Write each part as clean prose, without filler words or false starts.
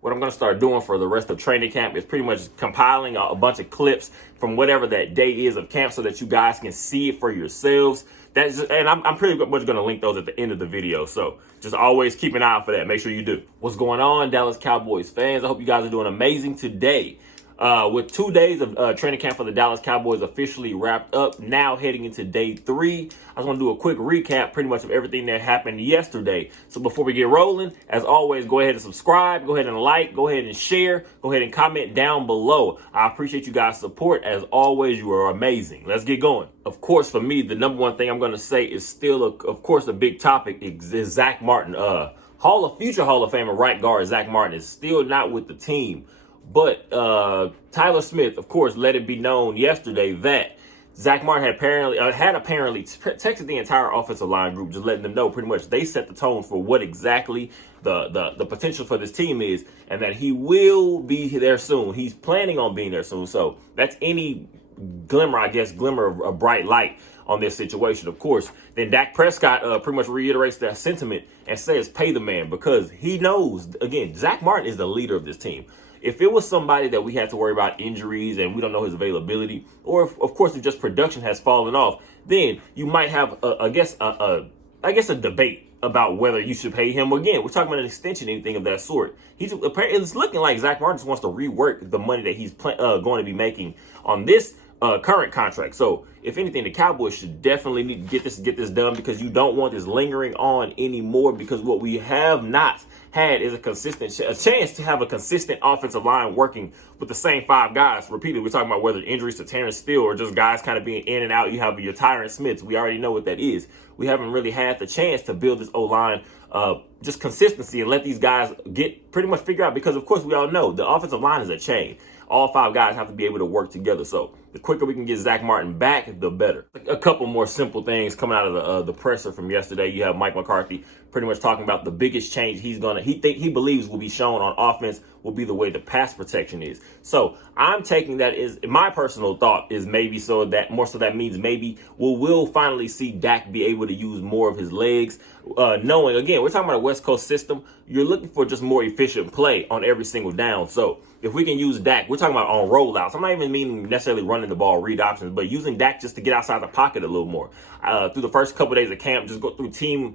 What I'm going to start doing for the rest of training camp is pretty much compiling a bunch of clips from whatever that day is of camp so that you guys can see it for yourselves. And I'm pretty much going to link those at the end of the video. So just always keep an eye out for that. Make sure you do. What's going on, Dallas Cowboys fans? I hope you guys are doing amazing today. With 2 days of training camp for the Dallas Cowboys officially wrapped up, now heading into day 3, I just want to do a quick recap pretty much of everything that happened yesterday. So before we get rolling, as always, go ahead and subscribe, go ahead and like, go ahead and share, go ahead and comment down below. I appreciate you guys' support. As always, you are amazing. Let's get going. Of course, for me, the number one thing I'm going to say is still, of course, a big topic is Zach Martin. Future Hall of Famer right guard Zach Martin is still not with the team. But Tyler Smith, of course, let it be known yesterday that Zach Martin had apparently texted the entire offensive line group, just letting them know pretty much they set the tone for what exactly the potential for this team is, and that he will be there soon. He's planning on being there soon. So that's any glimmer of bright light on this situation. Of course, then Dak Prescott pretty much reiterates that sentiment and says pay the man, because he knows, again, Zach Martin is the leader of this team. If it was somebody that we had to worry about injuries and we don't know his availability, or if, of course, if just production has fallen off, then you might have, a debate about whether you should pay him. Again, we're talking about an extension, anything of that sort. It's looking like Zach Martin just wants to rework the money that he's going to be making on this current contract. So if anything, the Cowboys should definitely need to get this done, because you don't want this lingering on anymore, because what we have not had is a chance to have a consistent offensive line working with the same 5 guys repeatedly. We're talking about whether injuries to Terrence Steele or just guys kind of being in and out. You have your Tyron Smiths. We already know what that is. We haven't really had the chance to build this O-line, just consistency, and let these guys get pretty much figure out, because of course we all know the offensive line is a chain. All 5 guys have to be able to work together. So the quicker we can get Zach Martin back, the better. A couple more simple things coming out of the presser from yesterday. You have Mike McCarthy pretty much talking about the biggest change he believes will be shown on offense will be the way the pass protection is. So I'm taking that as my personal thought is maybe that means maybe we'll finally see Dak be able to use more of his legs. Knowing, again, we're talking about a West Coast system. You're looking for just more efficient play on every single down. So if we can use Dak, we're talking about on rollouts. I'm not even meaning necessarily running the ball, read options, but using Dak just to get outside the pocket a little more. Through the first couple of days of camp, just go through team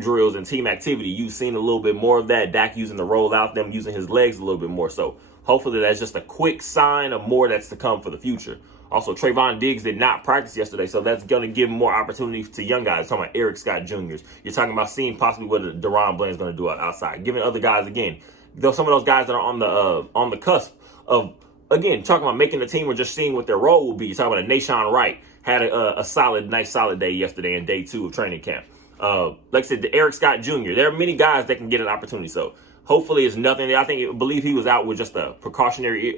drills and team activity. You've seen a little bit more of that. Dak using the rollout, them using his legs a little bit more. So hopefully that's just a quick sign of more that's to come for the future. Also, Trayvon Diggs did not practice yesterday, so that's going to give more opportunity to young guys. Talking about Eric Scott Jr.'s. You're talking about seeing possibly what Deron Bland's going to do outside. Giving other guys, again, some of those guys that are on the cusp of, again, talking about making the team or just seeing what their role will be. You're talking about Nashawn Wright had a solid day yesterday in day 2 of training camp. Like I said, the Eric Scott Jr., there are many guys that can get an opportunity. So hopefully it's nothing. I believe he was out with just a precautionary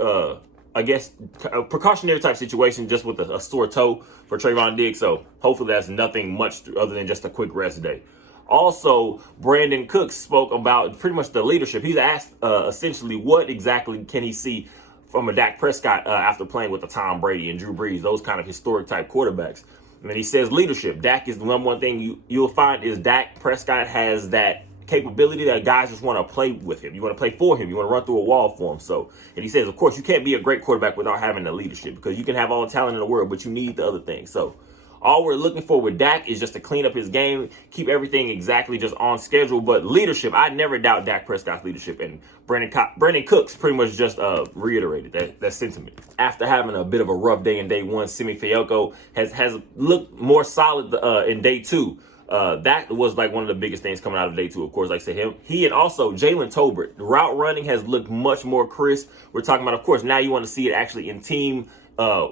type situation, just with a sore toe for Trayvon Diggs. So hopefully that's nothing much other than just a quick rest day. Also, Brandon Cooks spoke about pretty much the leadership. He's asked essentially what exactly can he see from a Dak Prescott after playing with the Tom Brady and Drew Brees, those kind of historic type quarterbacks. And then he says leadership. Dak is the number one thing you'll find is Dak Prescott has that capability that guys just want to play with him. You want to play for him. You want to run through a wall for him. So, and he says, of course, you can't be a great quarterback without having the leadership, because you can have all the talent in the world, but you need the other things. So all we're looking for with Dak is just to clean up his game, keep everything exactly just on schedule. But leadership, I never doubt Dak Prescott's leadership. And Brandon Cooks pretty much just reiterated that sentiment. After having a bit of a rough day in day 1, Simi Fehoko has looked more solid in day 2. That was like one of the biggest things coming out of day 2. Of course, like I said, he and also Jalen Tolbert. The route running has looked much more crisp. We're talking about, of course, now you want to see it actually in team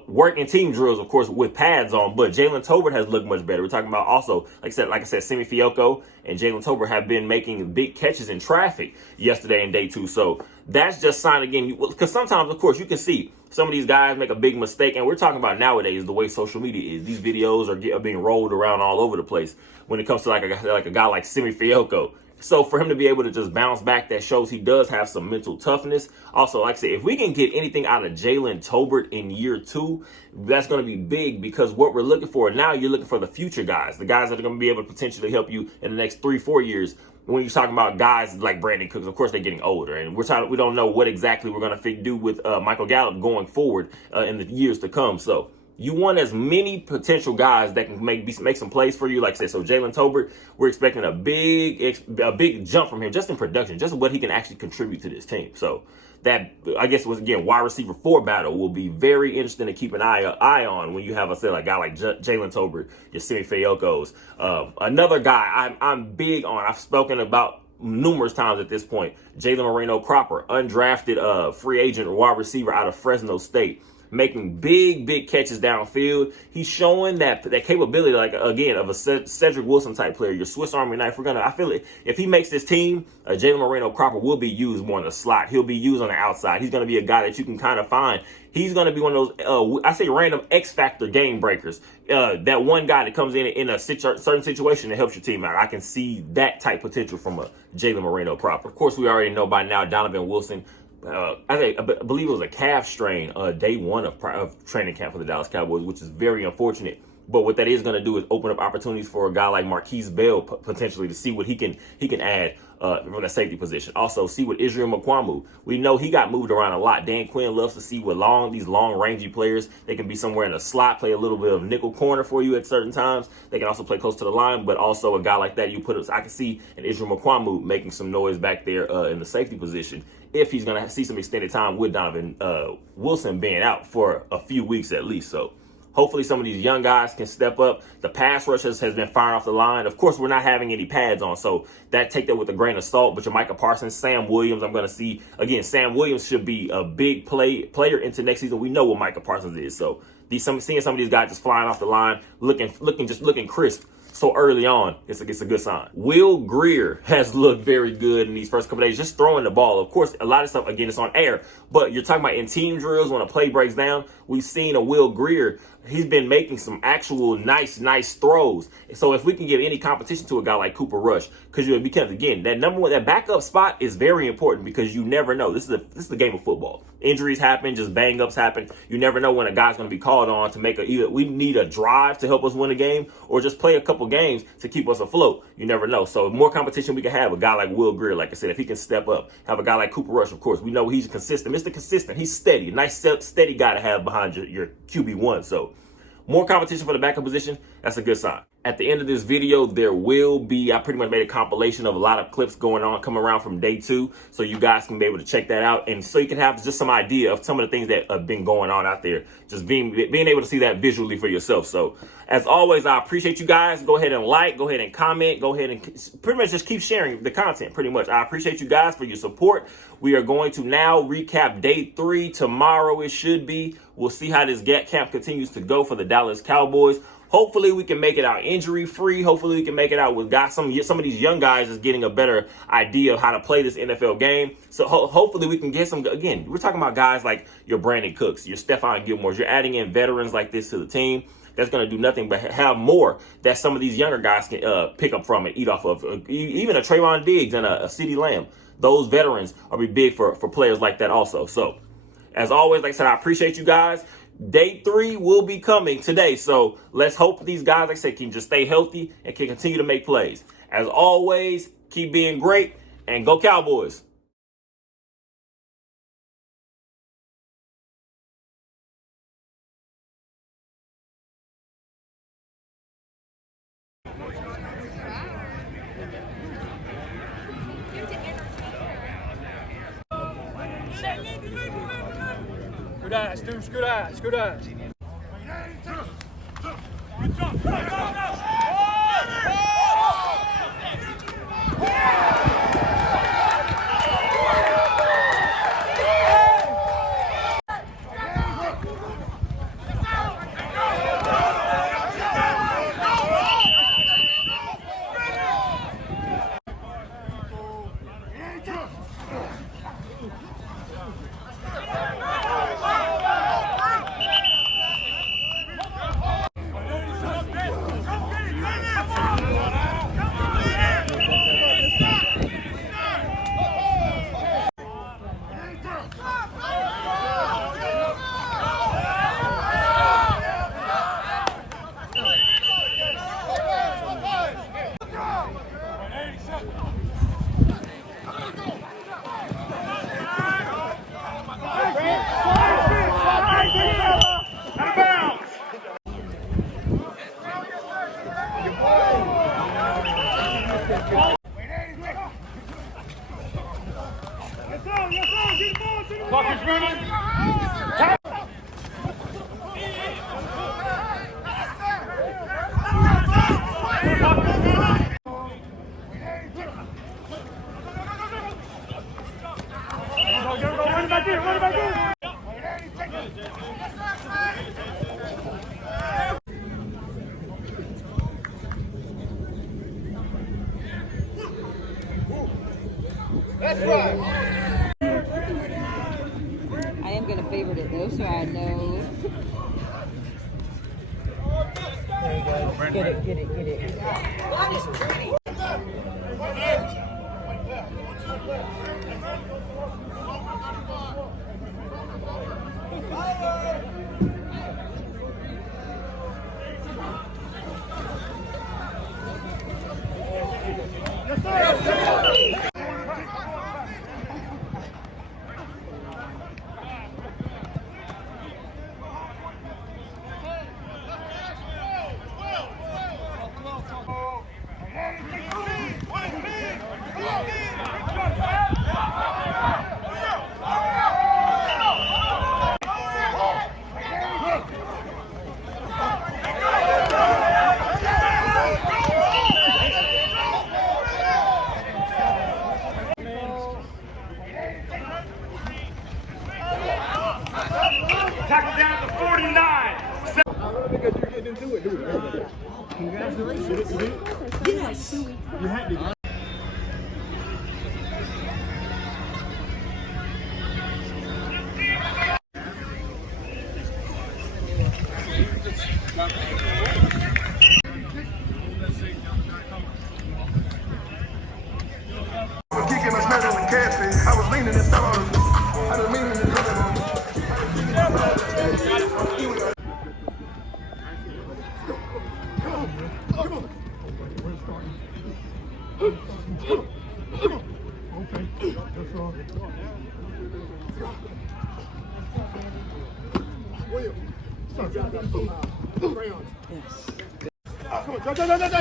work in team drills, of course, with pads on. But Jalen Tolbert has looked much better. We're talking about also, like I said, Simi Fehoko and Jalen Tolbert have been making big catches in traffic yesterday in day 2. So that's just sign again, because sometimes, of course, you can see some of these guys make a big mistake, and we're talking about nowadays the way social media is. These videos are being rolled around all over the place. When it comes to like a guy like Simi Fehoko, So for him to be able to just bounce back, that shows he does have some mental toughness. Also, like I said, if we can get anything out of Jalen Tolbert in year 2, that's going to be big, because what we're looking for now, you're looking for the future guys, the guys that are going to be able to potentially help you in the next 3-4 years. When you're talking about guys like Brandon Cooks, of course they're getting older, and we don't know what exactly we're going to do with Michael Gallup going forward in the years to come. So you want as many potential guys that can make some plays for you. Like I said, so Jalen Tolbert, we're expecting a big jump from him, just in production, just what he can actually contribute to this team. So that, I guess, was, again, wide receiver 4 battle will be very interesting to keep an eye on when you have a guy like Jalen Tolbert, your Simi Fayokos. Another guy I'm big on, I've spoken about numerous times at this point, Jalen Moreno Cropper, undrafted free agent wide receiver out of Fresno State, making big catches downfield. He's showing that capability, like, again, of a Cedric Wilson type player, your Swiss Army knife. I feel it. If he makes this team, Jalen Moreno Cropper will be used more in the slot. He'll be used on the outside. He's going to be a guy that you can kind of find. He's going to be one of those, I say, random X factor game breakers. That one guy that comes in a certain situation that helps your team out. I can see that type potential from a Jalen Moreno Cropper. Of course, we already know by now Donovan Wilson, I believe it was a calf strain day 1 of training camp for the Dallas Cowboys, which is very unfortunate. But what that is going to do is open up opportunities for a guy like Marquise Bell potentially to see what he can add from the safety position. Also, see what Israel Mukuamu. We know he got moved around a lot. Dan Quinn loves to see what these long rangy players. They can be somewhere in the slot, play a little bit of nickel corner for you at certain times. They can also play close to the line, but also a guy like that I can see an Israel Mukuamu making some noise back there in the safety position, if he's going to see some extended time with Donovan Wilson being out for a few weeks at least. So hopefully some of these young guys can step up. The pass rush has been firing off the line. Of course, we're not having any pads on, so take that with a grain of salt. But your Micah Parsons, Sam Williams, I'm going to see. Again, Sam Williams should be a big player into next season. We know what Micah Parsons is. So seeing some of these guys just flying off the line, looking crisp so early on, it's a good sign. Will Grier has looked very good in these first couple days, just throwing the ball. Of course, a lot of stuff, again, it's on air, but you're talking about in team drills when a play breaks down. We've seen a Will Grier. He's been making some actual nice throws. So if we can give any competition to a guy like Cooper Rush, because again, that number one, that backup spot is very important, because you never know. This is the game of football. Injuries happen, just bang-ups happen. You never know when a guy's going to be called on to make either we need a drive to help us win a game, or just play a couple games to keep us afloat. You never know. So more competition we can have, a guy like Will Grier, like I said, if he can step up, have a guy like Cooper Rush, of course. We know he's consistent. Mr. Consistent. He's steady. Nice, steady guy to have behind your QB1. So more competition for the backup position, that's a good sign. At the end of this video, there will be, I pretty much made a compilation of a lot of clips coming around from day 2, so you guys can be able to check that out, and so you can have just some idea of some of the things that have been going on out there, just being able to see that visually for yourself. So as always, I appreciate you guys. Go ahead and like, go ahead and comment, go ahead and pretty much just keep sharing the content. Pretty much, I appreciate you guys for your support. We are going to now recap day 3 tomorrow. It should be. We'll see how this camp continues to go for the Dallas Cowboys. Hopefully we can make it out injury free. Hopefully we can make it out with some of these young guys is getting a better idea of how to play this NFL game. So hopefully we can get some. Again, we're talking about guys like your Brandon Cooks, your Stephon Gilmores. You're adding in veterans like this to the team. That's going to do nothing but have more that some of these younger guys can pick up from and eat off of. Even a Trayvon Diggs and a CeeDee Lamb. Those veterans are be big for players like that also. So as always, like I said, I appreciate you guys. Day 3 will be coming today. So let's hope these guys, like I said, can just stay healthy and can continue to make plays. As always, keep being great and go Cowboys. Good eyes, Deuce. Good eyes. Good eyes. Clock is running. Run back in, run back in. That's right. I am gonna favorite it though, so I know. Get it, get it, get it. That is pretty. Yes, sir. Yes, sir. Tackle down to 49. I don't think you're getting into it, dude. Congratulations. Yes. You had to. Kicking my smash on the catfish. I was leaning and started. I was leaning and Yes. Come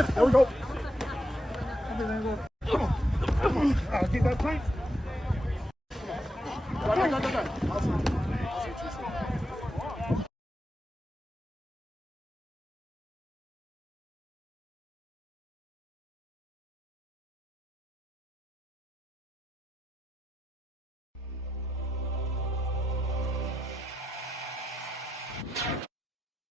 on, there we go. Come on. Get that plank. Awesome.